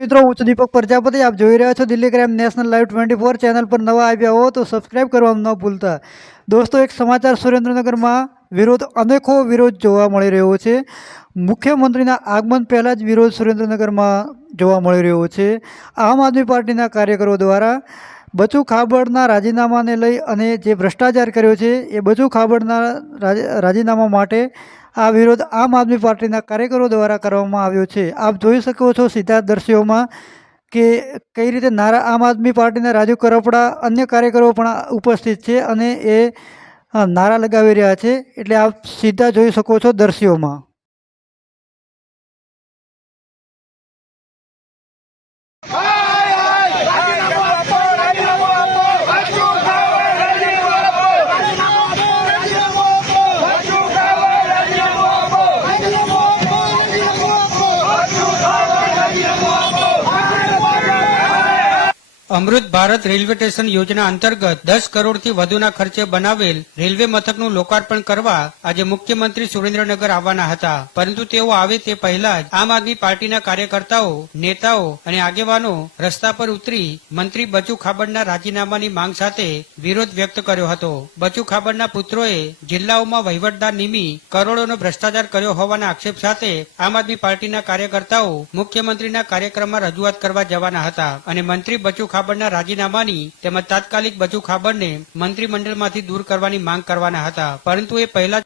મિત્રો, હું છું દીપક પ્રજાપતિ. આપ જોઈ રહ્યા છો Delhi crime national live twenty four channel પર નવા આવ્યા હો તો સબસ્ક્રાઈબ કરવાનું ન ભૂલતા. દોસ્તો, એક સમાચાર સુરેન્દ્રનગરમાં. વિરોધ અનેકો વિરોધ જોવા મળી રહ્યો છે. મુખ્યમંત્રીના આગમન પહેલાં જ વિરોધ સુરેન્દ્રનગરમાં જોવા મળી રહ્યો છે. આમ આદમી પાર્ટીના કાર્યકરો દ્વારા બચુ ખાબડના રાજીનામાને લઈ અને જે ભ્રષ્ટાચાર કર્યો છે, એ બચુ ખાબડના રાજી- રાજીનામા માટે આ વિરોધ આમ આદમી પાર્ટીના કાર્યકરો દ્વારા કરવામાં આવ્યો છે. આપ જોઈ શકો છો સીધા દ્રશ્યોમાં કે કઈ રીતે નારા આમ આદમી પાર્ટીના રાજુ કરપડા અન્ય કાર્યકરો પણ ઉપસ્થિત છે અને એ નારા લગાવી રહ્યા છે. એટલે આપ સીધા જોઈ શકો છો દ્રશ્યોમાં. અમૃત ભારત રેલવે સ્ટેશન યોજના અંતર્ગત દસ કરોડથી વધુના ખર્ચે બનાવેલ રેલવે મથકનું લોકાર્પણ કરવા આજે મુખ્યમંત્રી સુરેન્દ્રનગર આવવાના હતા. પરંતુ તેઓ આવે તે પહેલા જ આમ આદમી પાર્ટીના કાર્યકર્તાઓ, નેતાઓ અને આગેવાનો રસ્તા પર ઉતરી મંત્રી બચુ ખાબડના રાજીનામાની માંગ સાથે વિરોધ વ્યક્ત કર્યો હતો. બચુ ખાબડના પુત્રોએ જિલ્લાઓમાં વહીવટદાર નિમી કરોડોનો ભ્રષ્ટાચાર કર્યો હોવાના આક્ષેપ સાથે આમ આદમી પાર્ટીના કાર્યકર્તાઓ મુખ્યમંત્રીના કાર્યક્રમમાં રજૂઆત કરવા જવાના હતા અને મંત્રી બચુ ખાબડના રાજીનામાની તેમજ તાત્કાલિક બચુ ખાબડને મંત્રીમંડળમાંથી દૂર કરવાની માંગ કરવાના હતા. પરંતુ એ પહેલા